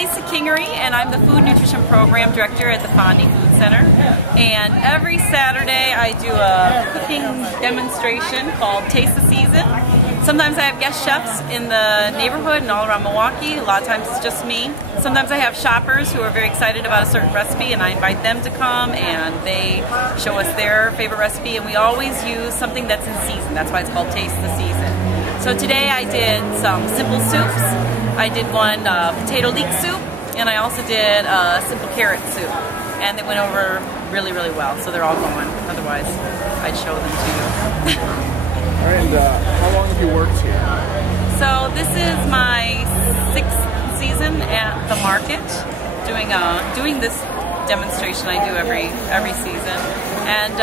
Lisa Kingery, and I'm the Food Nutrition Program Director at the Fondy Food Center. And every Saturday I do a cooking demonstration called Taste the Season. Sometimes I have guest chefs in the neighborhood and all around Milwaukee. A lot of times it's just me. Sometimes I have shoppers who are very excited about a certain recipe, and I invite them to come and they show us their favorite recipe, and we always use something that's in season. That's why it's called Taste the Season. So today I did some simple soups. I did one potato leek soup, and I also did a simple carrot soup. And they went over really, really well, so they're all gone. Otherwise, I'd show them to you. All right, and how long have you worked here? So this is my 6th season at the market, doing this demonstration I do every season. And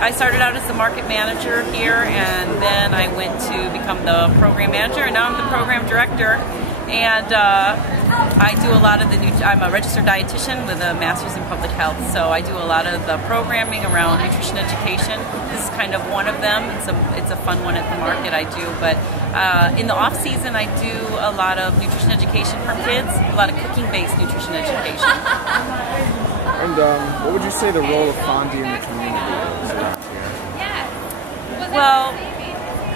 I started out as the market manager here, and then I went to become the program manager, and now I'm the program director. And I do a lot of I'm a registered dietitian with a master's in public health, so I do a lot of the programming around nutrition education. This is kind of one of them. It's a fun one at the market I do, but in the off season I do a lot of nutrition education for kids, a lot of cooking-based nutrition education. And what would you say the role of Fondy in the community is around here? Well,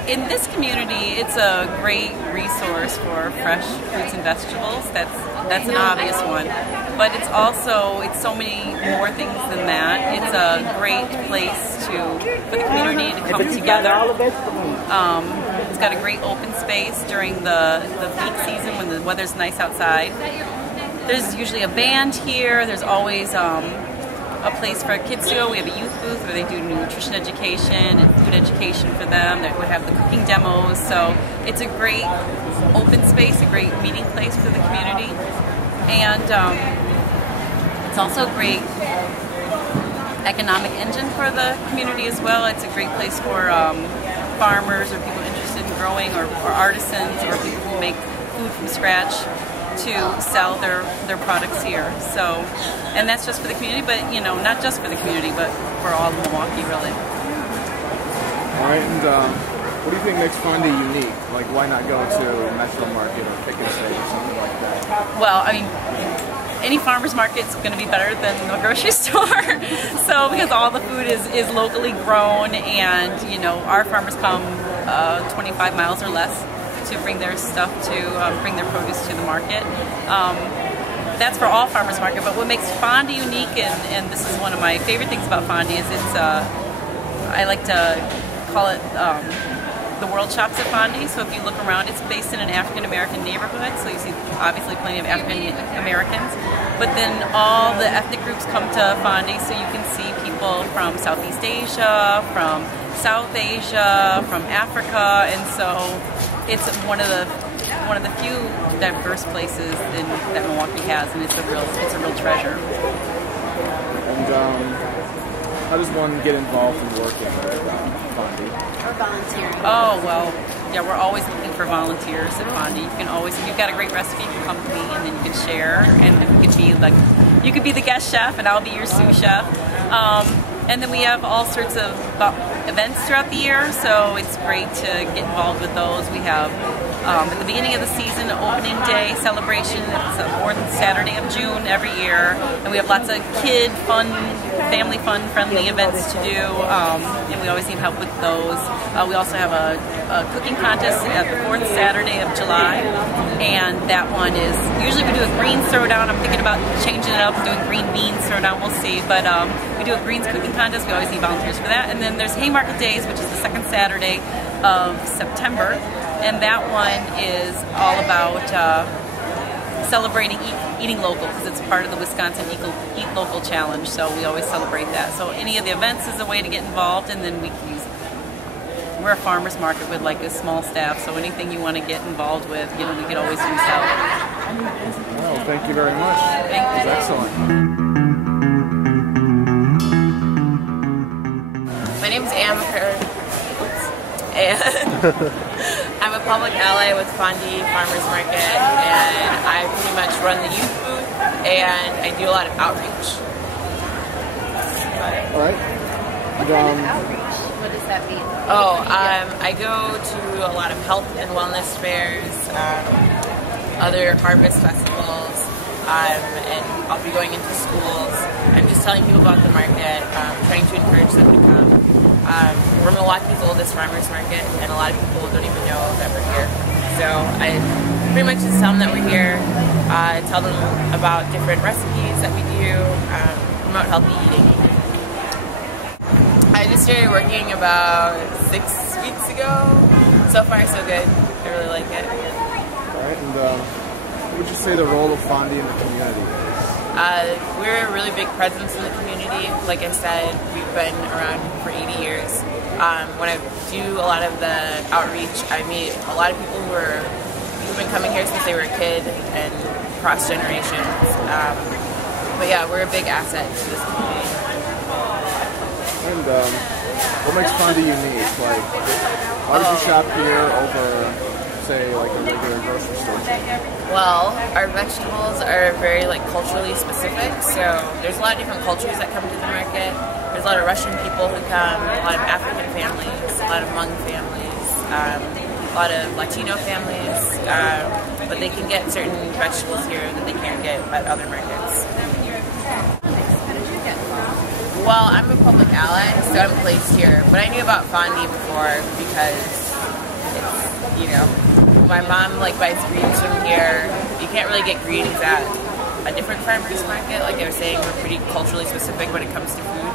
in this community, it's a great resource for fresh fruits and vegetables. That's an obvious one. But it's so many more things than that. It's a great place for the community to come together. It's got a great open space during the peak season when the weather's nice outside. There's usually a band here. There's always a place for kids to go. We have a youth booth where they do nutrition education and food education for them. We have the cooking demos. So it's a great open space, a great meeting place for the community. And it's also a great economic engine for the community as well. It's a great place for farmers or people interested in growing, or artisans, or people who make food from scratch to sell their products here. So, and that's just for the community, but not just for the community, but for all of Milwaukee, really. All right, and what do you think makes Fondy unique? Like, why not go to a Metro Market or Pick and Save or something like that? Well, I mean, any farmer's market's going to be better than the grocery store. So, because all the food is locally grown, and our farmers come 25 miles or less to bring their stuff bring their produce to the market. That's for all farmers market, but what makes Fondy unique, and this is one of my favorite things about Fondy, is I like to call it the world shops at Fondy. So if you look around, it's based in an African American neighborhood, so you see obviously plenty of African Americans, but then all the ethnic groups come to Fondy, so you can see people from Southeast Asia, from South Asia, from Africa, and so it's one of the few diverse places that Milwaukee has, and it's a real treasure. And how does one get involved in working with Fondy? Or volunteering? Oh, well, yeah, we're always looking for volunteers at Fondy. You can always, if you've got a great recipe, you can come to me, and then you can share, and you could be the guest chef, and I'll be your sous chef. And then we have all sorts of events throughout the year, so it's great to get involved with those. We have, at the beginning of the season, opening day celebration. It's the 4th Saturday of June every year, and we have lots of family fun, friendly events to do, and we always need help with those. We also have a cooking contest at the 4th Saturday of July, and that one is, usually we do a greens throwdown. I'm thinking about changing it up, doing green beans throwdown, we'll see, but we do a greens cooking contest. We always need volunteers for that. And then there's Haymarket Days, which is the 2nd Saturday of September, and that one is all about celebrating eating local, because it's part of the Wisconsin Eat Local Challenge, so we always celebrate that. So any of the events is a way to get involved, and then we're a farmer's market with like a small staff, so anything you want to get involved with, we could always use help. Well, thank you very much. Thank you. It was excellent. My name is Amber, and I'm a public ally with Fondy Farmers Market, and I pretty much run the youth booth, and I do a lot of outreach. All right. What kind of outreach? What does that mean? I go to a lot of health and wellness fairs, other harvest festivals, and I'll be going into schools and just telling people about the market, trying to encourage them to come. We're Milwaukee's oldest farmers market, and a lot of people don't even know that we're here. So I pretty much just tell them that we're here, tell them about different recipes that we do, promote healthy eating. I just started working about 6 weeks ago. So far, so good. I really like it. Alright, and what would you say the role of Fondy in the community is? We're a really big presence in the community. Like I said, we've been around for 80 years. When I do a lot of the outreach, I meet a lot of people who've been coming here since they were a kid and cross generations. But yeah, we're a big asset to this community. And what makes Fondy unique? Like, why did you shop here over, say, like a regular grocery store? Well, our vegetables are very culturally specific, so there's a lot of different cultures that come to the market. There's a lot of Russian people who come, a lot of African families, a lot of Hmong families, a lot of Latino families, but they can get certain vegetables here that they can't get at other markets. Well, I'm a public ally, so I'm placed here, but I knew about Fondy before because it's, my mom buys greens from here. You can't really get greens at a different farmer's market. Like I was saying, we're pretty culturally specific when it comes to food.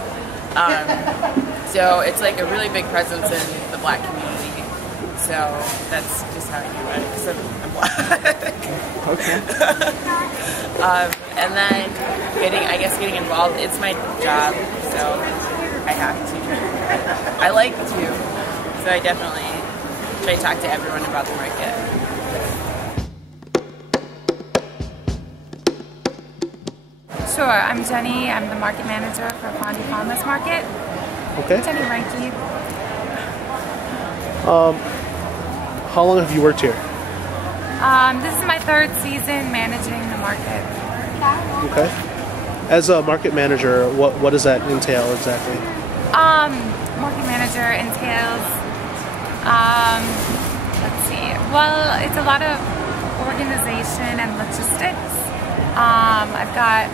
So it's a really big presence in the Black community. So that's just how I knew it, because I'm Black. Okay. And then getting involved, it's my job, so I have to. I like to, so I definitely try to talk to everyone about the market. Sure, I'm Jenny. I'm the market manager for Fondy Farmers Market. Okay. Jenny Reinke. How long have you worked here? This is my third season managing the market. Okay. As a market manager, what does that entail exactly? Market manager entails, let's see, well, it's a lot of organization and logistics. I've got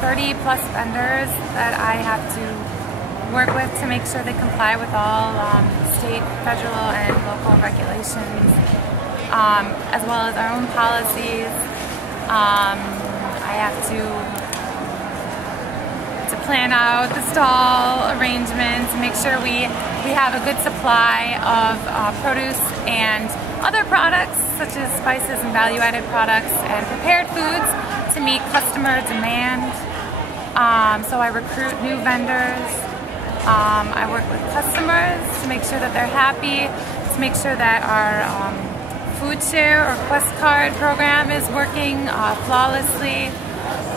30 plus vendors that I have to work with to make sure they comply with all state, federal, and local regulations, as well as our own policies. I have to plan out the stall arrangements, make sure we have a good supply of produce and other products such as spices and value-added products and prepared foods to meet customer demand. So I recruit new vendors. I work with customers to make sure that they're happy, to make sure that our food share or quest card program is working flawlessly,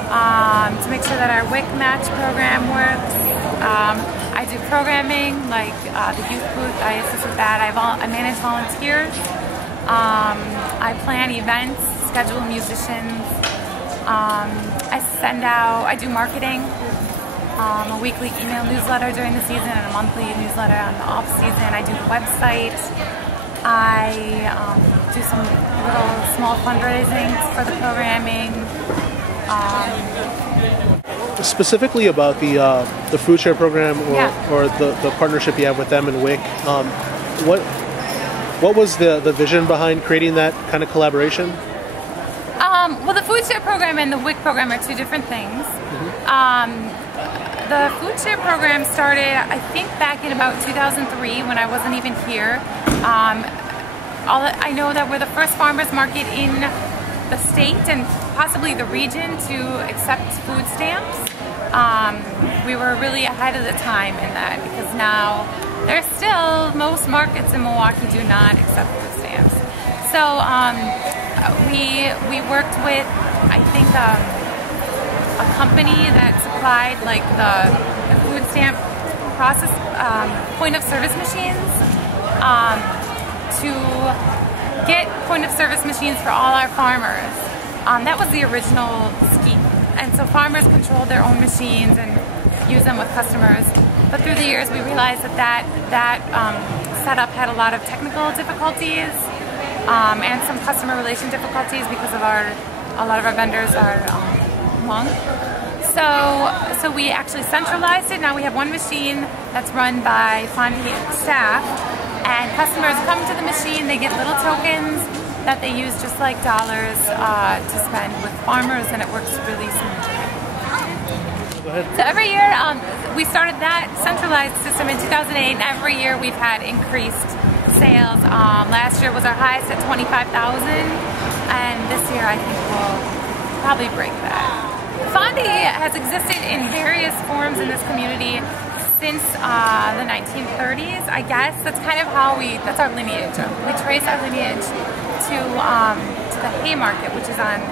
to make sure that our WIC match program works. I do programming like the youth booth. I assist with that. I manage volunteers. I plan events, schedule musicians. I do marketing, a weekly email newsletter during the season and a monthly newsletter on the off season. I do the website. I do some little small fundraising for the programming. Specifically about the food share program or the partnership you have with them and WIC, what was the vision behind creating that kind of collaboration? Well, the food share program and the WIC program are two different things. The food share program started, I think, back in about 2003 when I wasn't even here. I know that we're the first farmers market in the state and possibly the region to accept food stamps. We were really ahead of the time in that, because now there's still, most markets in Milwaukee do not accept food stamps. So we worked with, I think, a company that supplied the food stamp process point of service machines to get point of service machines for all our farmers. That was the original scheme. And so farmers controlled their own machines and used them with customers. But through the years we realized that setup had a lot of technical difficulties. and some customer relation difficulties because of a lot of our vendors are Hmong. So we actually centralized it. Now we have one machine that's run by Fondy staff, and customers come to the machine, they get little tokens that they use just like dollars to spend with farmers, and it works really smoothly. So every year, we started that centralized system in 2008, and every year we've had increased sales. Last year was our highest at 25,000, and this year I think we'll probably break that. Fondy has existed in various forms in this community since the 1930s, I guess. That's kind of how that's our lineage. We trace our lineage to the Haymarket, which is on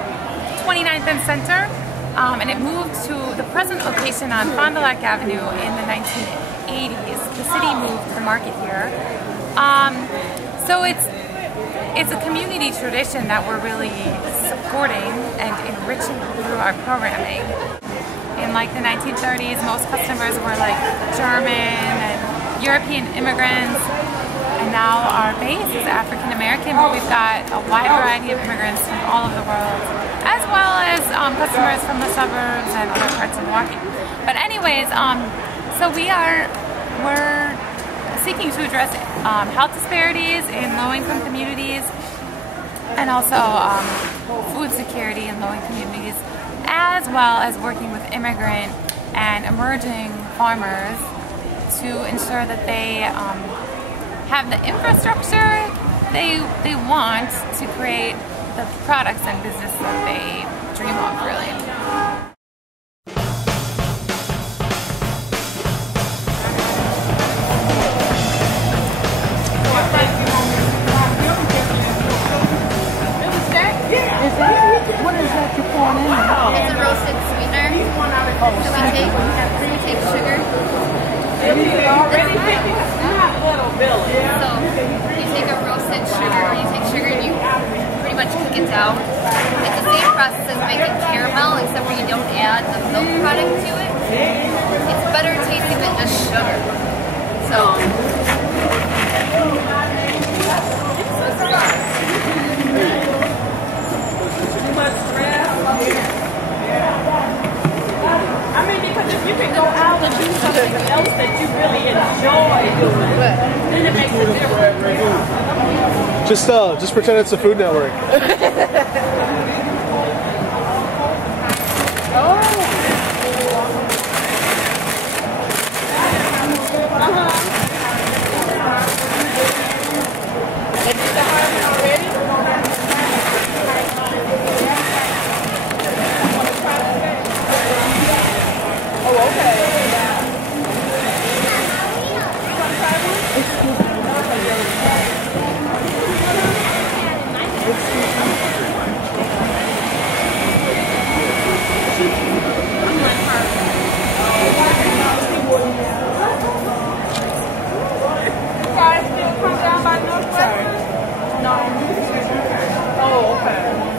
29th and Center, and it moved to the present location on Fond du Lac Avenue in the 1980s. The city moved the market here. So it's a community tradition that we're really supporting and enriching through our programming. In like the 1930s, most customers were like German and European immigrants, and now our base is African American, but we've got a wide variety of immigrants from all over the world, as well as customers from the suburbs and other parts of Milwaukee. But anyways, so we're seeking to address health disparities in low-income communities, and also food security in low-income communities, as well as working with immigrant and emerging farmers to ensure that they have the infrastructure they want to create the products and business that they dream of, really. What is that you're pouring in? It's a roasted sweetener. So we take sugar. So you take a roasted sugar, or you take sugar and you pretty much cook it down. It's the same process as making caramel, except for you don't add the milk product to it. It's better tasting than just sugar. So I mean, because if you can go out and do something else that you really enjoy doing, then it makes a difference. Just pretend it's a Food Network. Guys, still come down by Northwest? No. Oh, okay.